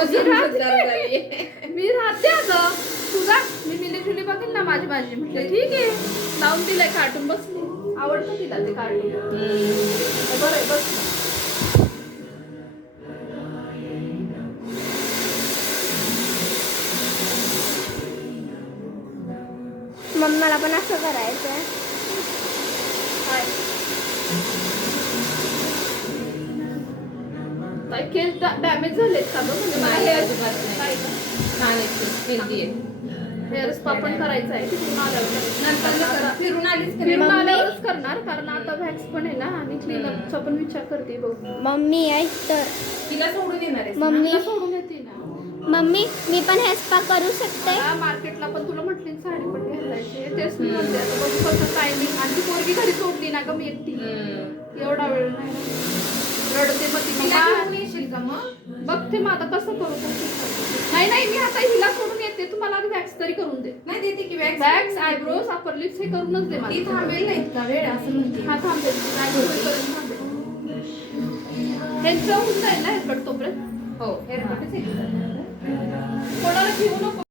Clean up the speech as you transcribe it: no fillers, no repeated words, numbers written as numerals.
मी राहते अगं तुझा मी मिली बघेल ना माझी म्हटलं ठीक आहे लावून दिलंय कार्टून बसली आवडतं तिला ते कार्टून बरं आहे बस मम्माला पण असं करायचं केस डॅमेज झालेत का बघ म्हणजे मला नाही, हेअर अजिबात नाही. छान आहे हेल्दी आहे हेअर स्पा पण करायचा आहे तिथून आल्यावर नंतर फिरून आलीच का फिरून मम्मी? आल्यावरच करणार कारण आता वॅक्स पण आहे ना आणि क्लीनअपचा पण विचार करते बघ मम्मी ऐक तर तिला सोडून येणार आहे मम्मी मला सोडून येते ना मम्मी मी पण हेअर स्पा करू शकते मला मार्केटला पण तुला म्हटली ना साडी पण घालायची तेच मी म्हणते आता बघू कसं टायमिंग आणि ती पोरगी घरी सोडली ना ग मी एकटी एवढा वेळ नाही ना. रडते मग ती तिला मम्मा घेऊन येशील का मग बघते मग आता कसं करू नाही मी आता हिला सोडून येते तुम्हाला आधी वॅक्स तरी करून दे नाही देते की वॅक्स आयब्रोज अपर लिप्स हे करूनच दे मला ती थांबेल नाही का वेळ असं म्हणते हा थांबते त्यांचं होऊन जाईल ना हेअरकट तोपर्यंत हो हेअरकटच आहे कोणाला घेऊ नको